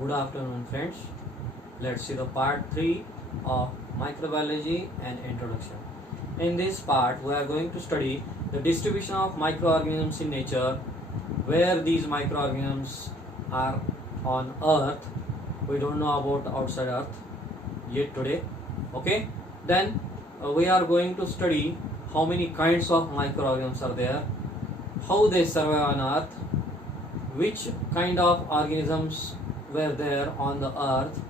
Good afternoon, friends. Let's see the part 3 of microbiology and introduction. In this part, we are going to study the distribution of microorganisms in nature, where these microorganisms are on Earth. We don't know about outside Earth yet today. Okay, then we are going to study how many kinds of microorganisms are there, how they survive on Earth, which kind of organisms were there on the Earth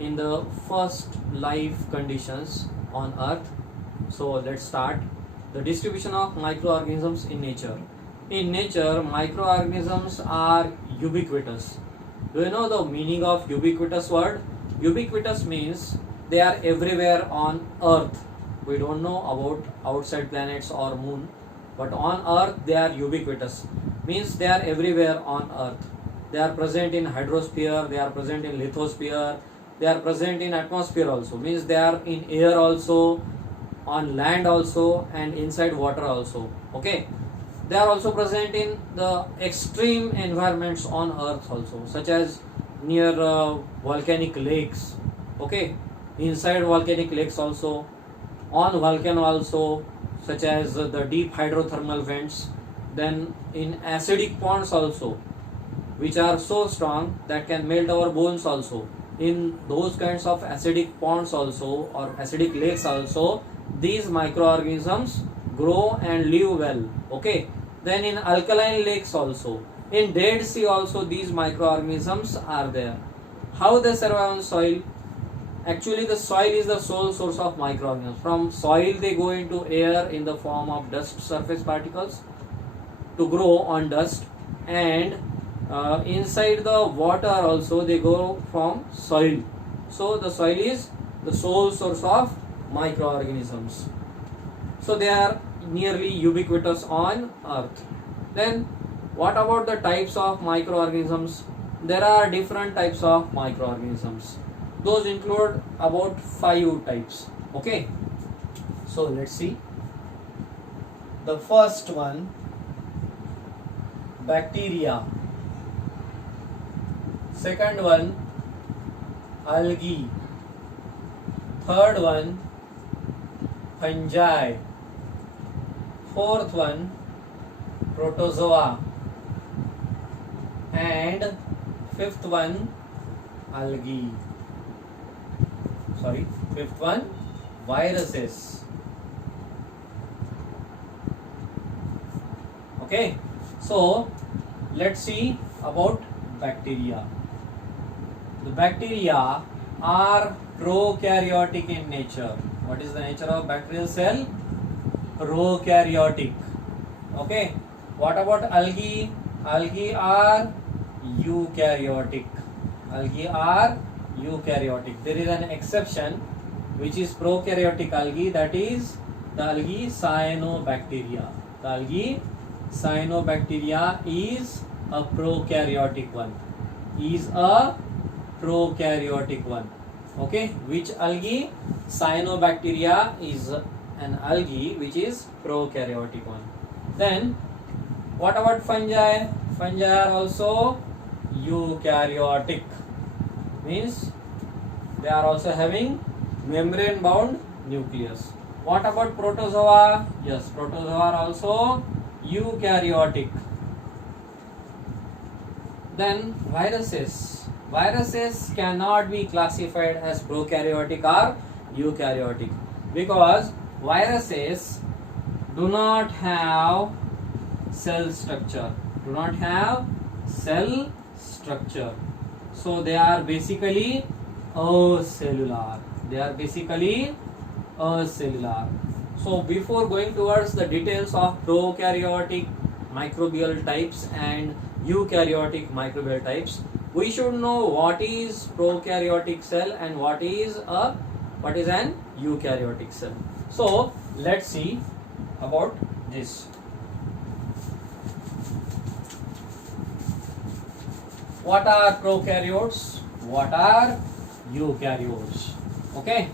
in the first life conditions on Earth. So let's start. The distribution of microorganisms in nature. In nature, microorganisms are ubiquitous. Do you know the meaning of ubiquitous word? Ubiquitous means they are everywhere on Earth. We don't know about outside planets or moon, but on Earth they are ubiquitous. Means they are everywhere on Earth. They are present in hydrosphere, they are present in lithosphere, they are present in atmosphere also. Means they are in air also, on land also, and inside water also. Okay. They are also present in the extreme environments on Earth also, such as near volcanic lakes. Okay. Inside volcanic lakes also, on volcano also, such as the deep hydrothermal vents. Then in acidic ponds also, which are so strong that can melt our bones also. In those kinds of acidic ponds also or acidic lakes also, these microorganisms grow and live well. Okay. Then in alkaline lakes also, in Dead Sea also, these microorganisms are there. How they survive on soil? Actually, the soil is the sole source of microorganisms. From soil they go into air in the form of dust surface particles to grow on dust, and inside the water also they go from soil. So the soil is the sole source of microorganisms. So they are nearly ubiquitous on Earth. Then what about the types of microorganisms? There are different types of microorganisms. Those include about 5 types. Okay. So let's see. The first one, bacteria. Second one, algae. Third one, fungi. Fourth one, protozoa. And fifth one, fifth one, viruses. Okay, so let's see about bacteria. The bacteria are prokaryotic in nature. What is the nature of bacterial cell? Prokaryotic. Okay. What about algae? Algae are eukaryotic. There is an exception which is prokaryotic algae, that is the algae cyanobacteria. The algae cyanobacteria is a prokaryotic one. Okay, which algae? Cyanobacteria is an algae which is prokaryotic one. Then what about fungi? Fungi are also eukaryotic. Means they are also having membrane bound nucleus. What about protozoa? Yes, protozoa are also eukaryotic. Then viruses. Viruses cannot be classified as prokaryotic or eukaryotic because viruses do not have cell structure. So they are basically acellular. So before going towards the details of prokaryotic microbial types and eukaryotic microbial types, we should know what is prokaryotic cell and what is an eukaryotic cell. So let's see about this. What are prokaryotes? What are eukaryotes? Okay.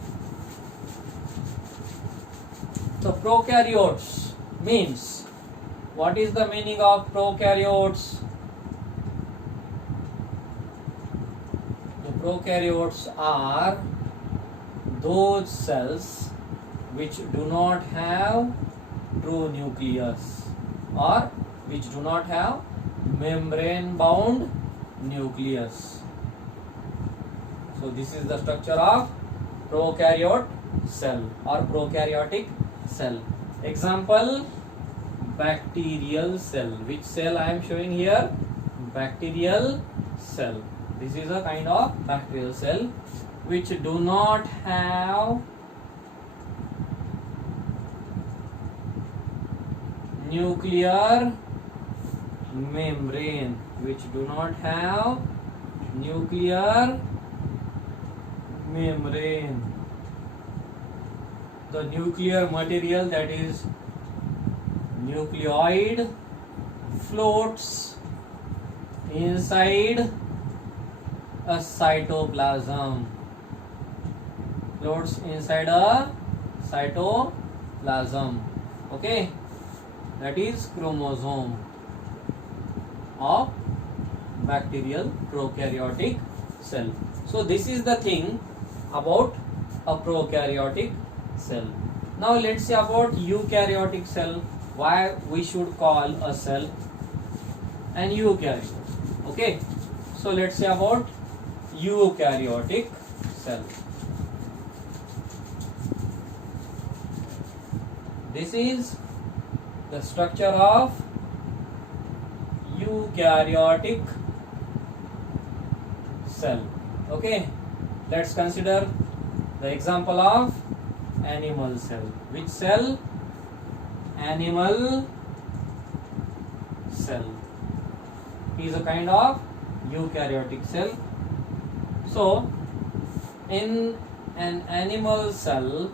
So prokaryotes means, what is the meaning of prokaryotes? Prokaryotes are those cells which do not have true nucleus or which do not have membrane bound nucleus. So this is the structure of prokaryote cell or prokaryotic cell. Example, bacterial cell. Which cell I am showing here? Bacterial cell. This is a kind of bacterial cell which do not have nuclear membrane, which do not have nuclear membrane. The nuclear material, that is nucleoid, floats inside a cytoplasm. Floats inside a cytoplasm. Okay, that is chromosome of bacterial prokaryotic cell. So this is the thing about a prokaryotic cell. Now let's see about eukaryotic cell. Why we should call a cell an eukaryote. Okay, so let's see about eukaryotic cell. This is the structure of eukaryotic cell. Okay, let's consider the example of animal cell. Which cell? Animal cell is a kind of eukaryotic cell. So in an animal cell,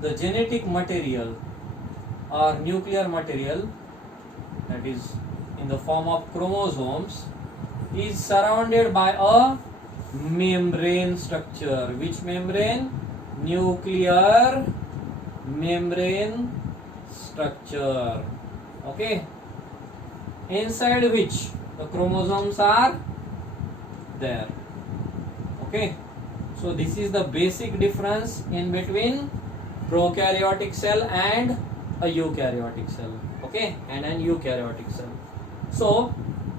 the genetic material or nuclear material, that is in the form of chromosomes, is surrounded by a membrane structure. Which membrane? Nuclear membrane structure. Okay, inside which the chromosomes are there. Okay, so this is the basic difference in between prokaryotic cell and a eukaryotic cell. Okay, and an eukaryotic cell. So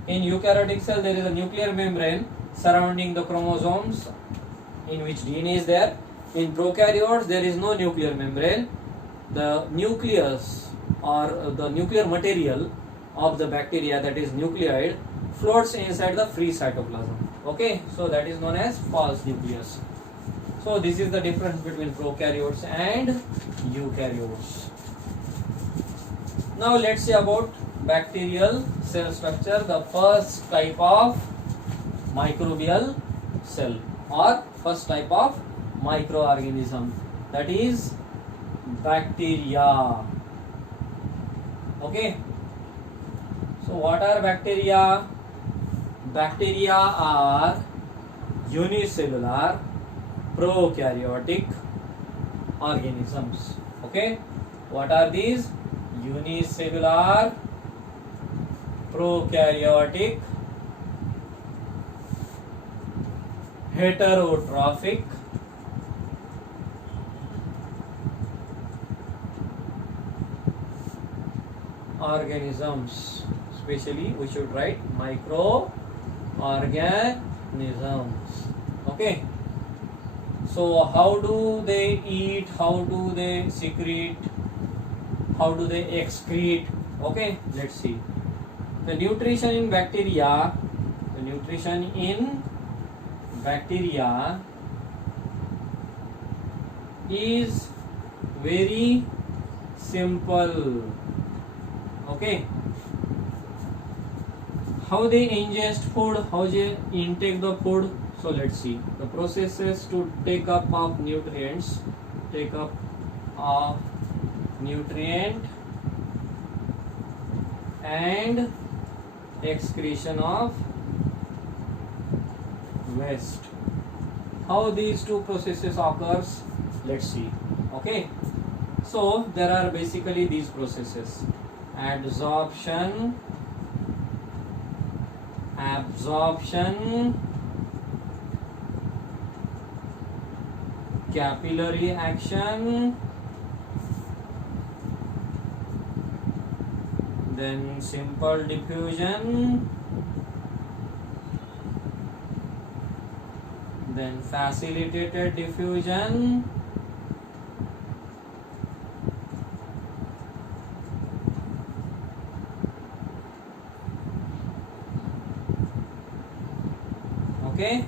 in eukaryotic cell there is a nuclear membrane surrounding the chromosomes in which DNA is there. In prokaryotes there is no nuclear membrane. The nucleus or the nuclear material of the bacteria, that is nucleoid, floats inside the free cytoplasm. Okay, so that is known as false nucleus. So this is the difference between prokaryotes and eukaryotes. Now let's see about bacterial cell structure, the first type of microbial cell or first type of microorganism, that is bacteria. Okay, so what are bacteria? Bacteria are unicellular prokaryotic organisms. Okay, what are these? Unicellular prokaryotic heterotrophic organisms. Especially we should write microorganisms. Okay, so how do they eat, how do they secrete, how do they excrete? Okay, let's see. The nutrition in bacteria is very simple. Okay, how they ingest food, how they intake the food. So let's see the processes to take up of nutrients, nutrient and excretion of waste. How these two processes occurs, let's see. Okay, so there are basically these processes: absorption, capillary action, then simple diffusion, then facilitated diffusion, okay,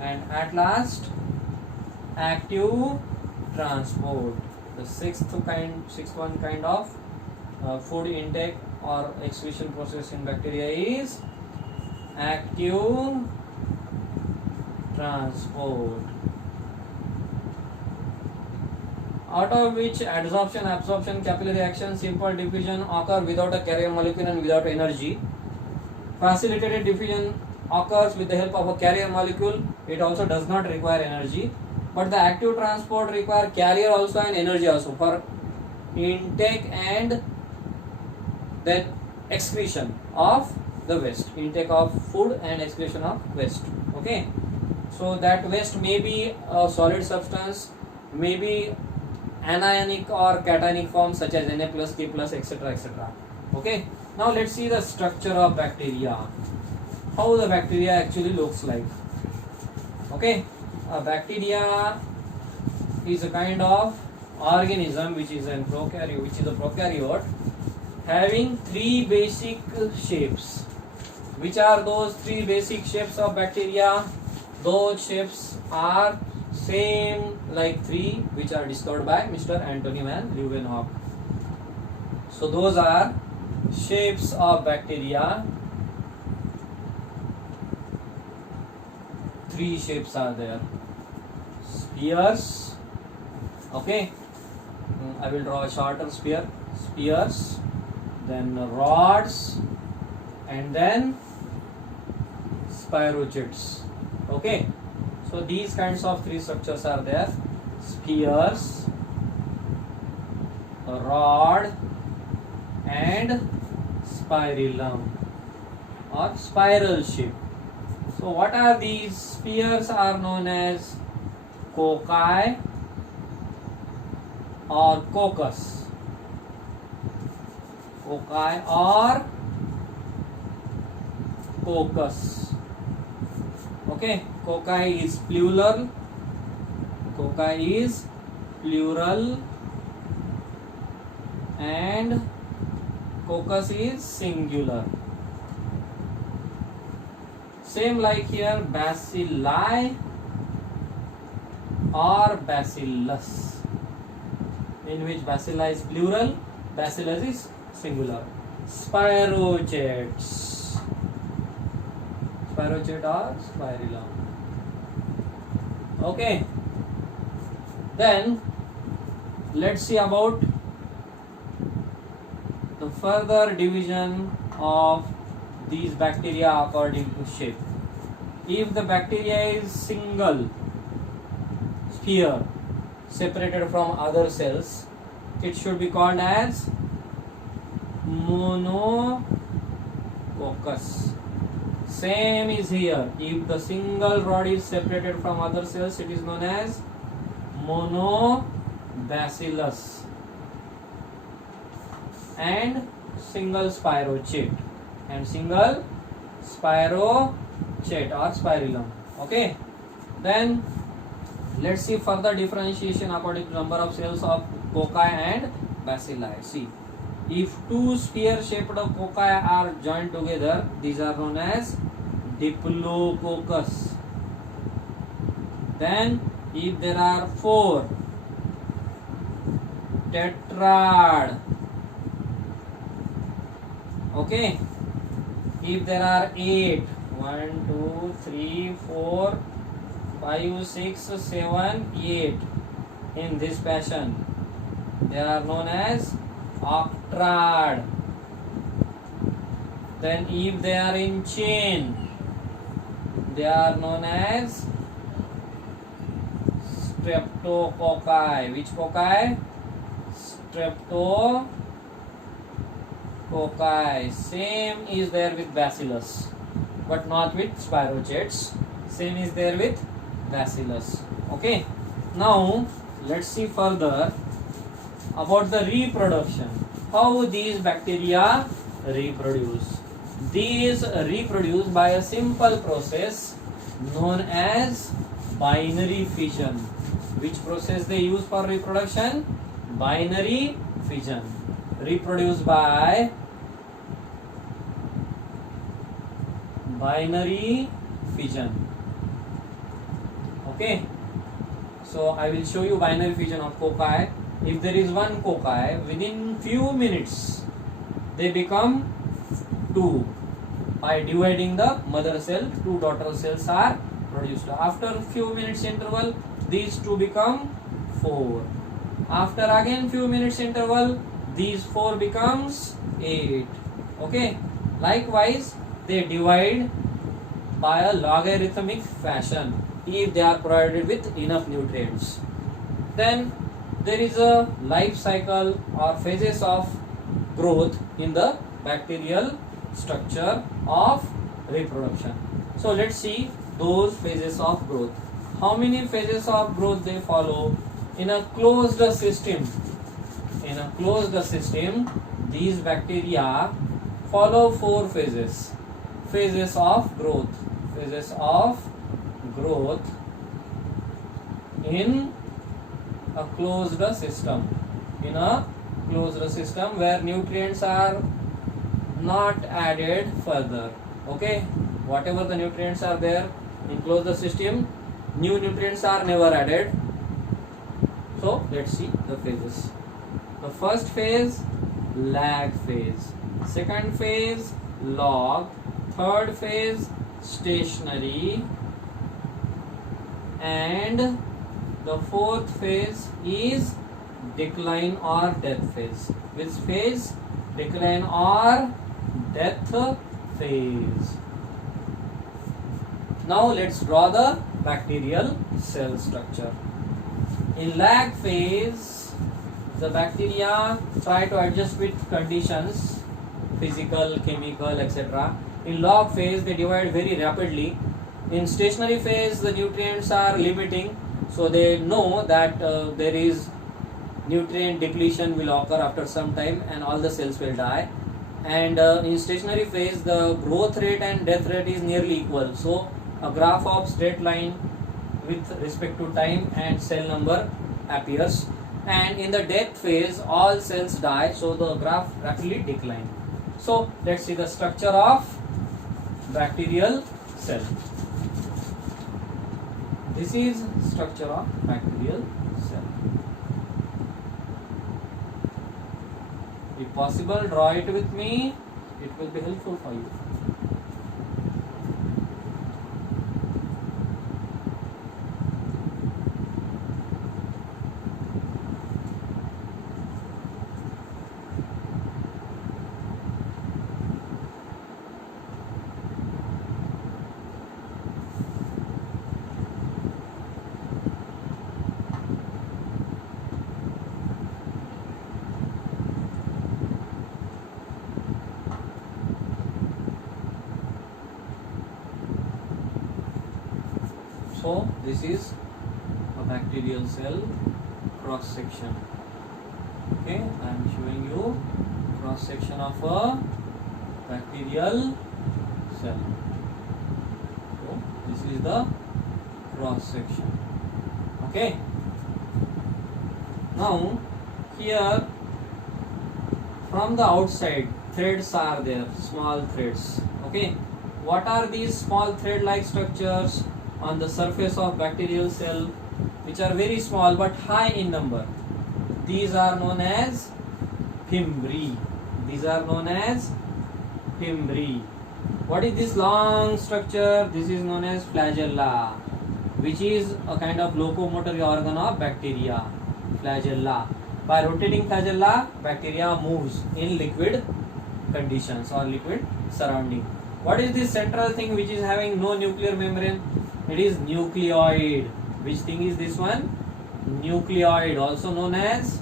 and at last active transport. The sixth one kind of food intake or excretion process in bacteria is active transport, out of which adsorption, absorption, capillary action, simple diffusion occur without a carrier molecule and without energy. Facilitated diffusion occurs with the help of a carrier molecule. It also does not require energy, but the active transport require carrier also and energy also for intake and then excretion of the waste, intake of food and excretion of waste. Okay, so that waste may be a solid substance, may be anionic or cationic form such as Na plus, K plus, etc., etc. Okay, now let's see the structure of bacteria, how the bacteria actually looks like. Okay, a bacteria is a kind of organism which is a prokaryote, having three basic shapes. Which are those three basic shapes of bacteria? Those shapes are same like three which are discovered by Mr. Anthony van Leeuwenhoek. So those are shapes of bacteria. Three shapes are there. Spheres. Okay, I will draw a shorter sphere. Spheres, then rods, and then spirochetes. Okay, so these kinds of three structures are there: spheres, a rod, and spirillum or spiral shape. So what are these? Spheres are known as cocci or coccus. Cocci or coccus. Okay, cocci is plural. Cocci is plural, and coccus is singular. Same like here, bacilli or bacillus, in which bacilli is plural, bacillus is singular. Spirochetes, spirochet or spirillum. Okay, then let's see about the further division of these bacteria according to shape. If the bacteria is single sphere separated from other cells, it should be called as monococcus. Same is here. If the single rod is separated from other cells, it is known as monobacillus, and single spirochete and single spirochete or spirillum. Okay, then let's see further differentiation according to number of cells of cocci and bacilli. See, if two sphere shaped cocci are joined together, these are known as diplococcus. Then if there are four, tetrad. Okay, if there are 8, 1, 2, 3, 4, 5, 6, 7, 8 in this fashion, they are known as octrad. Then if they are in chain, they are known as streptococci. Which cocci? Streptococci. Same is there with bacillus, but not with spirochetes. Same is there with bacillus. Okay, now let's see further about the reproduction. How these bacteria reproduce. These reproduce by a simple process known as binary fission. Which process they use for reproduction? Binary fission. Reproduce by binary fission. Okay, so I will show you binary fission of cocci. If there is one cocci, within few minutes they become two. By dividing the mother cell, two daughter cells are produced. After few minutes interval, these two become 4. After again few minutes interval, these 4 becomes 8. Okay, likewise they divide by a logarithmic fashion if they are provided with enough nutrients. Then there is a life cycle or phases of growth in the bacterial structure of reproduction. So let's see those phases of growth. How many phases of growth they follow in a closed system? In a closed system, these bacteria follow 4 phases. Phases of growth. Phases of growth in a closed system. In a closed system where nutrients are not added further. Okay, whatever the nutrients are there in closed system, new nutrients are never added. So let's see the phases. The first phase, lag phase. Second phase, log. Third phase, stationary. And the fourth phase is decline or death phase. Which phase? Decline or death phase. Now let's draw the bacterial cell structure. In lag phase, the bacteria try to adjust with conditions, physical, chemical, etc. In log phase, they divide very rapidly. In stationary phase, the nutrients are limiting, so they know that there is nutrient depletion will occur after some time and all the cells will die. And in stationary phase, the growth rate and death rate is nearly equal. So a graph of straight line with respect to time and cell number appears. And in the death phase, all cells die, so the graph rapidly declines. So let's see the structure of bacterial cell. This is structure of bacterial cell. If possible, draw it with me. It will be helpful for you. So this is a bacterial cell cross section. Okay, I am showing you cross section of a bacterial cell. So this is the cross section. Okay. Now here from the outside threads are there, small threads. Okay. What are these small thread like structures on the surface of bacterial cell which are very small but high in number? These are known as fimbriae. These are known as fimbriae. What is this long structure? This is known as flagella, which is a kind of locomotory organ of bacteria. Flagella. By rotating flagella, bacteria moves in liquid conditions or liquid surrounding. What is this central thing which is having no nuclear membrane? It is nucleoid. Which thing is this one? Nucleoid, also known as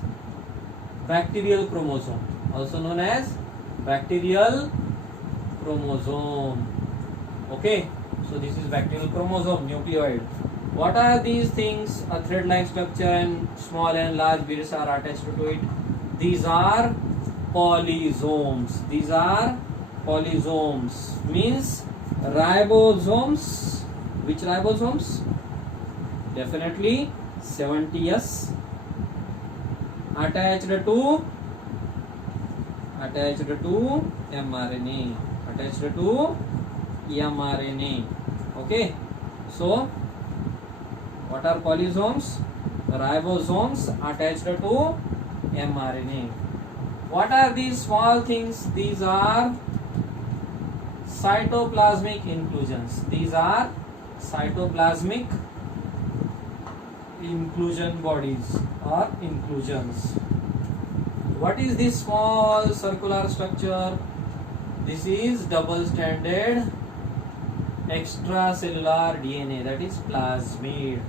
bacterial chromosome. Also known as bacterial chromosome. Okay, so this is bacterial chromosome, nucleoid. What are these things? A thread-like structure and small and large beads are attached to it. These are polysomes. These are polysomes. Means ribosomes. Which ribosomes? Definitely 70S attached to mRNA. Attached to mRNA. Okay. So what are polysomes? Ribosomes attached to mRNA. What are these small things? These are cytoplasmic inclusions. These are cytoplasmic inclusion bodies or inclusions. What is this small circular structure? This is double-stranded extracellular DNA, that is plasmid.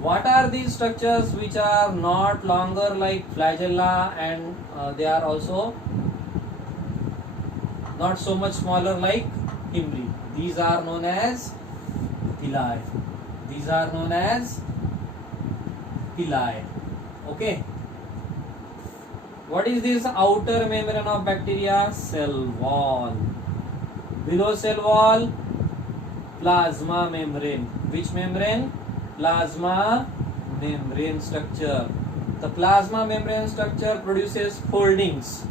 What are these structures which are not longer like flagella and they are also not so much smaller like himri? These are known as villi. Okay. What is this outer membrane of bacteria? Cell wall. Below cell wall, plasma membrane. Which membrane? Plasma membrane structure. The plasma membrane structure produces foldings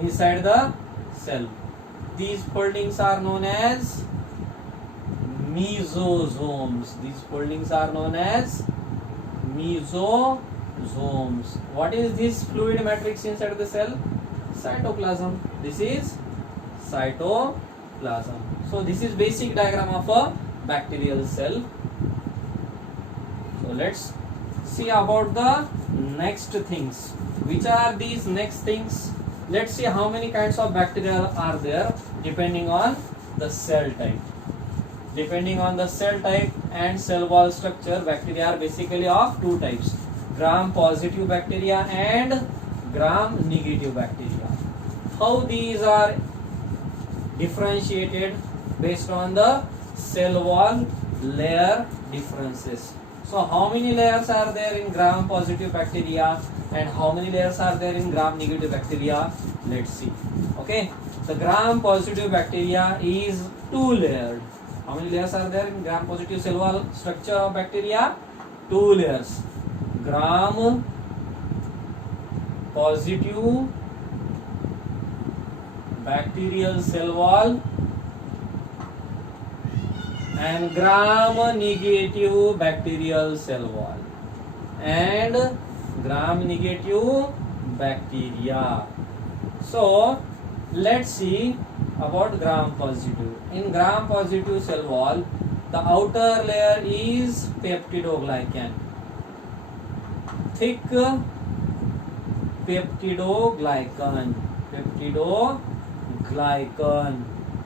inside the cell. These foldings are known as mesosomes. What is this fluid matrix inside the cell? Cytoplasm. This is cytoplasm. So this is basic diagram of a bacterial cell. So let's see about the next things. Which are these next things? Let's see how many kinds of bacteria are there depending on the cell type. Depending on the cell type and cell wall structure, bacteria are basically of two types: gram-positive bacteria and gram-negative bacteria. How these are differentiated? Based on the cell wall layer differences. So how many layers are there in gram-positive bacteria and how many layers are there in gram-negative bacteria? Let's see. Okay, the gram-positive bacteria is two-layered. How many layers are there in gram-positive cell wall structure of bacteria? Two layers. Gram-positive bacterial cell wall and gram-negative bacterial cell wall and gram-negative bacteria. So let's see about gram-positive. In gram-positive cell wall, the outer layer is peptidoglycan, thick peptidoglycan.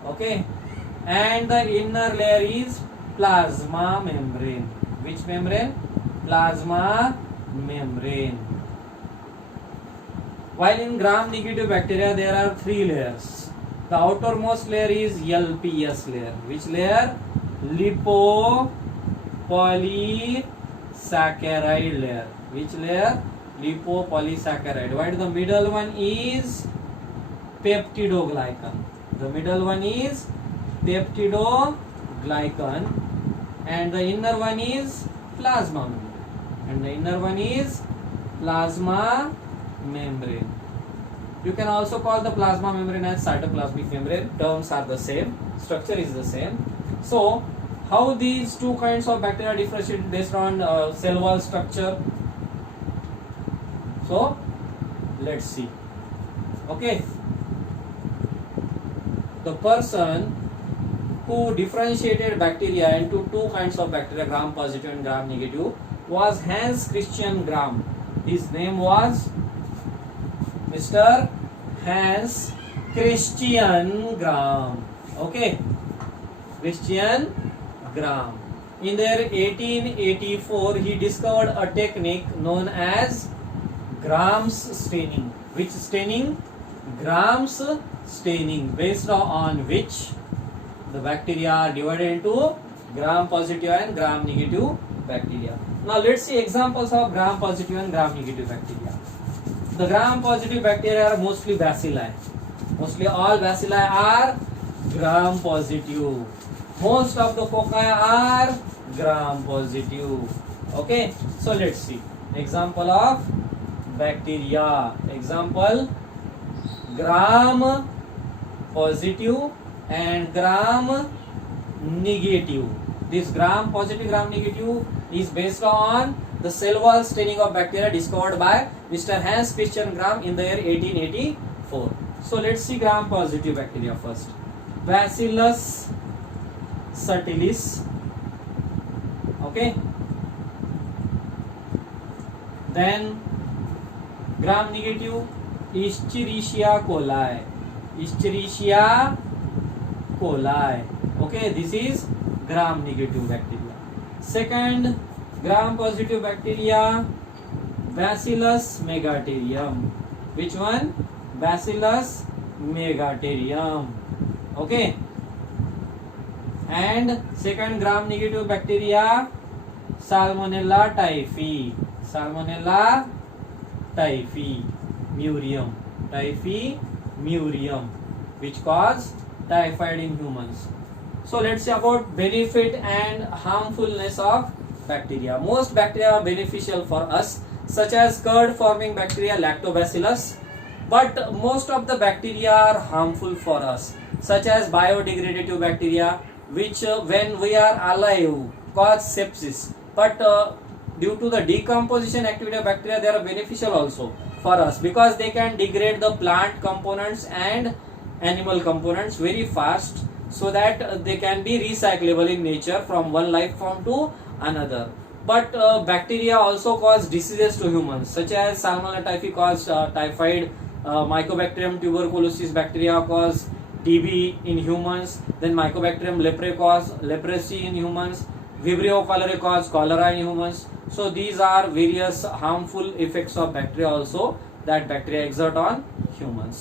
Okay, and the inner layer is plasma membrane. Which membrane? Plasma membrane. While in gram-negative bacteria there are three layers. The outermost layer is LPS layer. Which layer? Lipopolysaccharide layer. Which layer? Lipopolysaccharide. While the middle one is peptidoglycan. And the inner one is plasma membrane. You can also call the plasma membrane as cytoplasmic membrane. Terms are the same, structure is the same. So how these two kinds of bacteria differentiate based on cell wall structure? So let's see. Okay, the person who differentiated bacteria into two kinds of bacteria, gram-positive and gram-negative, was Hans Christian Gram. His name was Mr. Hans Christian Gram. Okay, Christian Gram. In their 1884, he discovered a technique known as Gram's staining. Which staining? Gram's staining, based on which the bacteria are divided into gram positive and gram negative bacteria. Now let's see examples of gram positive and gram negative bacteria. The gram positive bacteria are mostly bacilli. Mostly all bacilli are gram positive. Most of the foci are gram positive. Okay, so let's see example of bacteria. Example, gram positive and gram negative. This gram positive, gram negative is based on the cell wall staining of bacteria discovered by Mr. Hans Christian Gram in the year 1884. So let's see gram positive bacteria first. Bacillus subtilis. Okay. Then gram negative, Escherichia coli. Escherichia coli. Okay, this is gram negative bacteria. Second, gram positive bacteria, Bacillus megaterium. Which one? Bacillus megaterium. Okay. And second gram negative bacteria, Salmonella typhi. Salmonella typhi murium. Typhi murium, which cause typhoid in humans. So let's see about benefit and harmfulness of bacteria. Most bacteria are beneficial for us, such as curd forming bacteria Lactobacillus, but most of the bacteria are harmful for us, such as biodegradative bacteria, which when we are alive cause sepsis, but due to the decomposition activity of bacteria, they are beneficial also for us because they can degrade the plant components and animal components very fast, so that they can be recyclable in nature from one life form to another. But bacteria also cause diseases to humans, such as Salmonella typhi cause typhoid, Mycobacterium tuberculosis bacteria cause TB in humans, then Mycobacterium leprae cause leprosy in humans, Vibrio cholerae cause cholera in humans. So these are various harmful effects of bacteria also that bacteria exert on humans.